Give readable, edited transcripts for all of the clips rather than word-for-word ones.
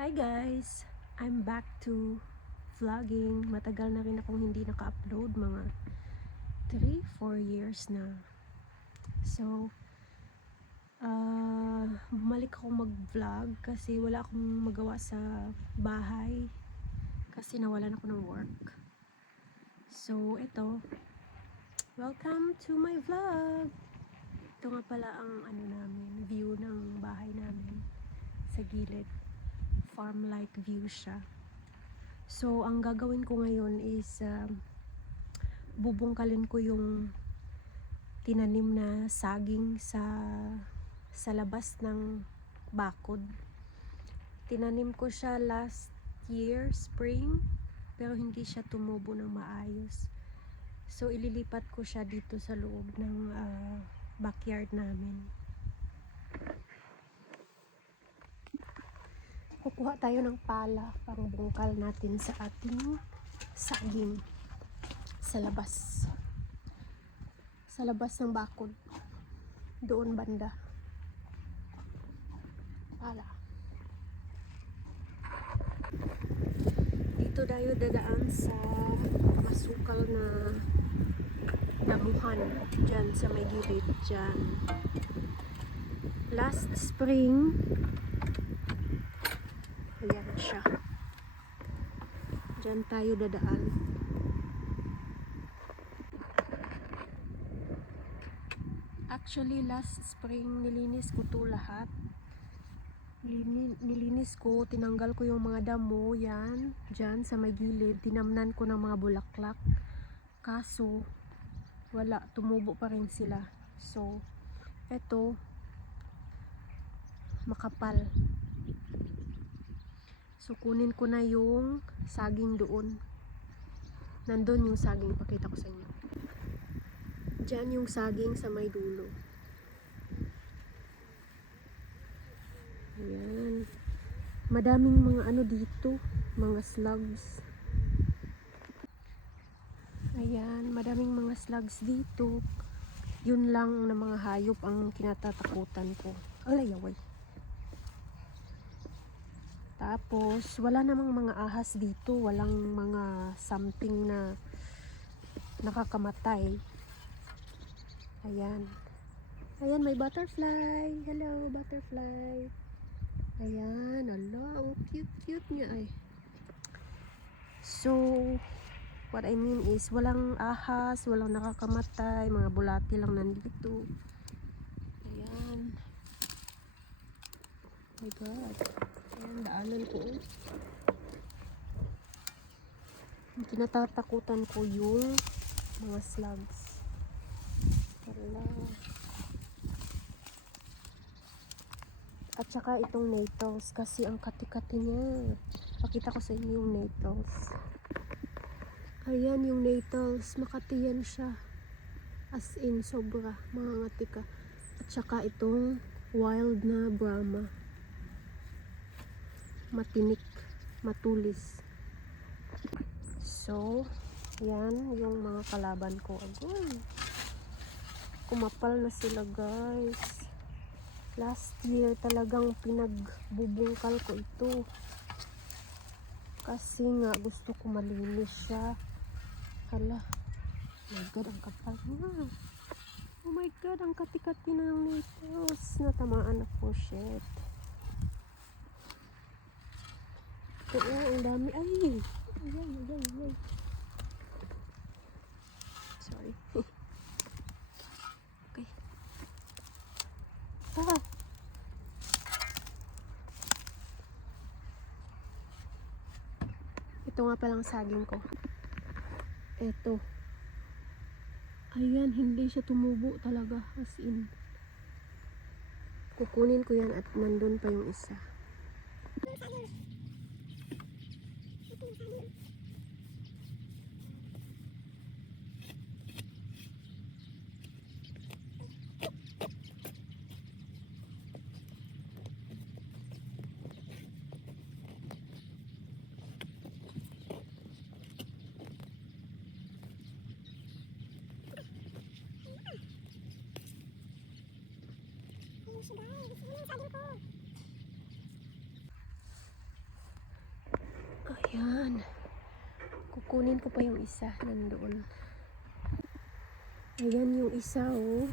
Hi guys! I'm back to vlogging. Matagal na rin akong hindi naka-upload, mga 3-4 years na. So, bumalik ako mag-vlog kasi wala akong magawa sa bahay kasi nawalan ako ng work. So, ito. Welcome to my vlog! Ito nga pala ang view ng bahay namin sa gilid. Farm-like view siya. So, ang gagawin ko ngayon is bubungkalin ko yung tinanim na saging sa labas ng bakod. Tinanim ko siya last year, spring, pero hindi siya tumubo ng maayos. So, ililipat ko siya dito sa loob ng backyard namin. Kukuha tayo ng pala pang bungkal natin sa ating saging sa labas ng bakod, doon banda. Pala dito tayo dadaan sa masukal na damuhan dyan sa may gilid dyan. Last spring, ayan siya, dyan tayo dadaan. Actually, last spring nilinis ko to lahat. Nilinis ko, tinanggal ko yung mga damo yan dyan sa may gilid, tinamnan ko ng mga bulaklak, kaso wala, tumubo pa rin sila. So eto, makapal. So kunin ko na yung saging doon. Nandun yung saging, pakita ko sa inyo. Diyan yung saging sa may dulo. Ayan. Madaming mga dito, mga slugs. Ayan, madaming mga slugs dito. Yun lang na mga hayop ang kinatatakutan ko. Alayaway. Tapos, wala namang mga ahas dito. Walang mga something na nakakamatay. Ayan. Ayan, may butterfly. Hello, butterfly. Ayan, ala, ang cute-cute niya ay. So, what I mean is, walang ahas, walang nakakamatay, mga bulati lang nandito. Ayan. Oh my God. Ayan, daanan ko. Ang kinatatakutan ko yung mga slugs. Hala. At saka itong nettles kasi ang kati-kati niya. Pakita ko sa inyo yung nettles. Ayan yung nettles, makati yan siya. As in, sobra, mga ngatika. At saka itong wild na Brahma. Matinik, matulis. So, yan yung mga kalaban ko. Agun. Kumapal na sila, guys. Last year talagang pinagbubungkal ko ito. Kasi nga gusto ko malinis siya. Hala. Oh my God, ang kapal na. Oh my God, ang kati-kati na ng nettles. Natamaan ako, shit. Oo, ang dami. Ay! Ay. Sorry. Okay. Ito nga palang saging ko. Ito. Ayan, hindi siya tumubo talaga. As in. Kukunin ko yan at nandun pa yung isa. Ayan. Kukunin ko pa yung isa. Nandoon. Ayan yung isa, oh.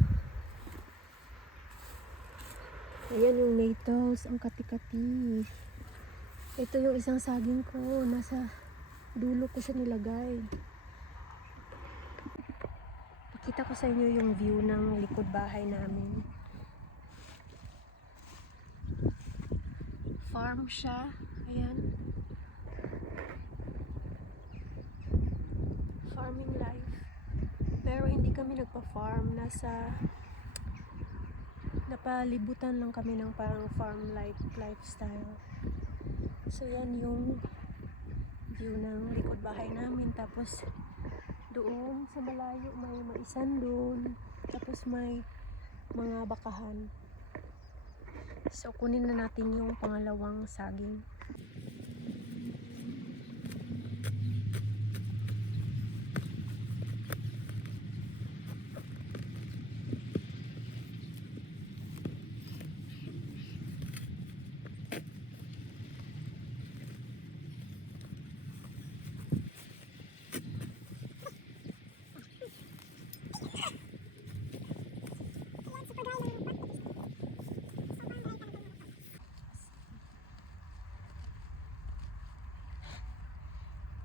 Ayan yung natoes. Ang kati-kati. Ito yung isang saging ko. Nasa dulo ko siya nilagay. Pakita ko sa inyo yung view ng likod bahay namin. Farm siya. Ayan. Farming life. Pero hindi kami nagpa-farm. Napalibutan lang kami ng parang farm lifestyle. So yan yung view ng likod bahay namin. Tapos doon sa malayo may maisan doon. Tapos may mga bakahan. So kunin na natin yung pangalawang saging.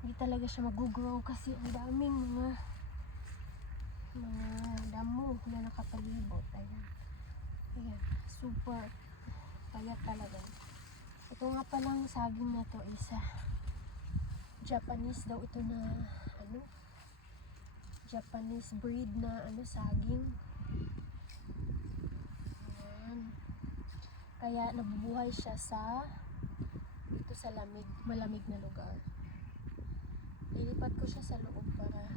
Hindi talaga siya mag-grow kasi ang daming mga damo na nakapalibot. Ayan. Ayan. Super payat talaga. Ito nga palang saging na to is Japanese daw ito na Japanese breed na saging. Ayan. Kaya nabubuhay siya dito sa malamig na lugar. Lilipat ko siya sa loob para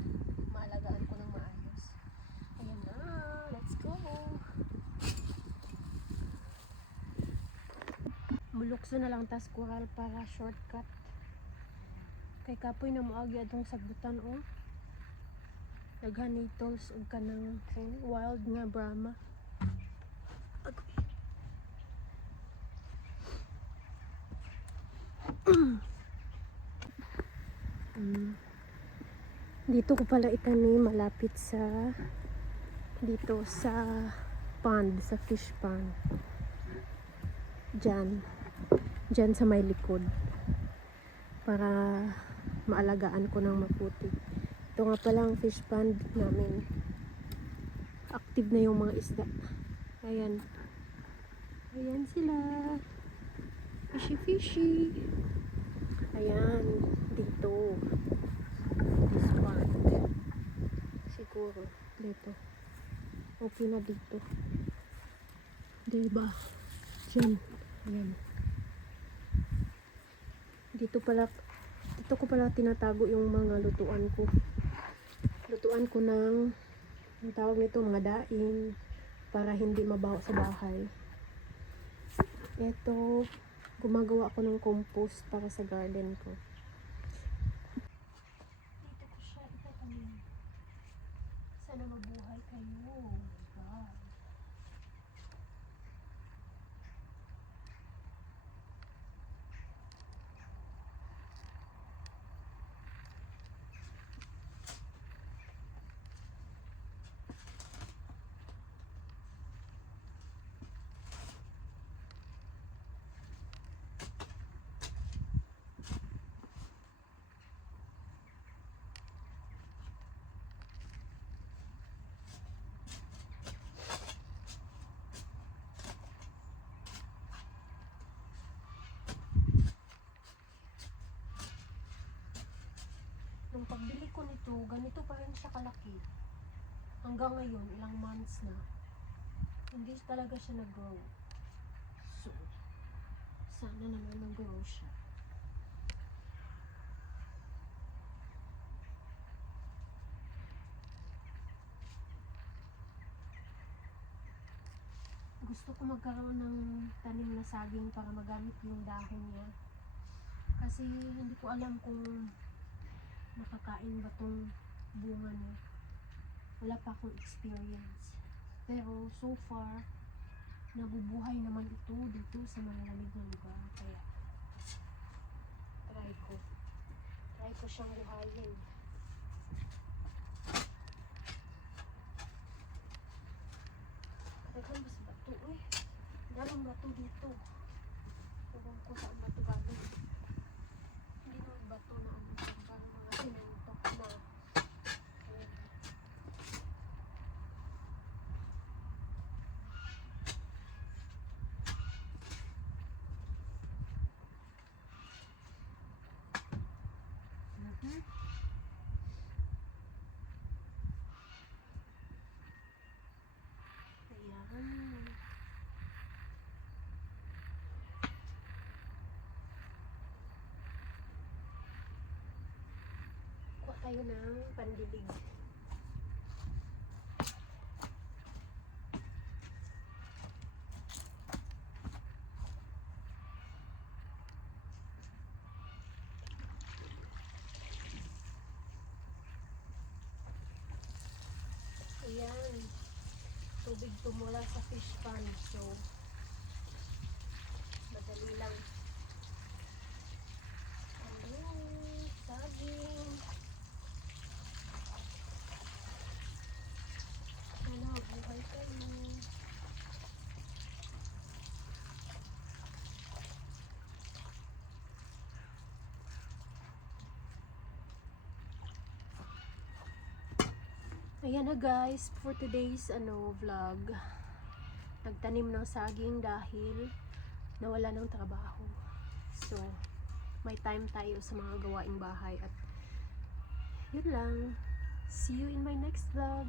maalagaan ko ng maayos. Ayan na, let's go! Mulukso na lang tas kural para shortcut. Kay kapoy na moagi atong sagbutan, oh. Daghan ni tools ug kanang wild nga Brahma. Dito ko pala itanim malapit dito sa pond, sa fish pond. Diyan sa may likod. Para maalagaan ko ng maputi. Ito nga palang fish pond namin. Active na yung mga isda. Ayan. Ayan sila. Fishy. Ayan. Dito. This part. Siguro. Dito. Okay na dito. Diba? Diyan. Ayan. Dito ko pala tinatago yung mga lutuan ko. Lutuan ko ng ang tawag nito mga daing para hindi mabaho sa bahay. Ito, gumagawa ako ng compost para sa garden ko. Dito ko siya itatanim. Sana mabuhay kayo. Oh my God. Nung pagbili ko nito, ganito pa rin siya kalaki. Hanggang ngayon, ilang months na. Hindi talaga siya nag-grow. So, sana naman nag-grow siya. Gusto ko magkaroon ng tanim na saging para magamit yung dahon niya. Kasi hindi ko alam kung nakakain ba tong bunga niya. Wala pa akong experience. Pero so far, nabubuhay naman ito dito sa malalamig na lugar. Kaya, try ko. ko siyang buhayin. Daghan ba sa bato eh? Daming bato dito. Ewan ko saan bato galing. Hindi naman bato na ano, parang mga semento na. Ayan. Kuha tayo ng pandilig. Ayan. Tubig tumula sa fish pond. So, madali lang. Ayan. Saging. Ano, buhay kayo. Ayan na guys, for today's vlog. Nagtanim ng saging dahil nawala ng trabaho. So, may time tayo sa mga gawaing bahay at yun lang. See you in my next vlog.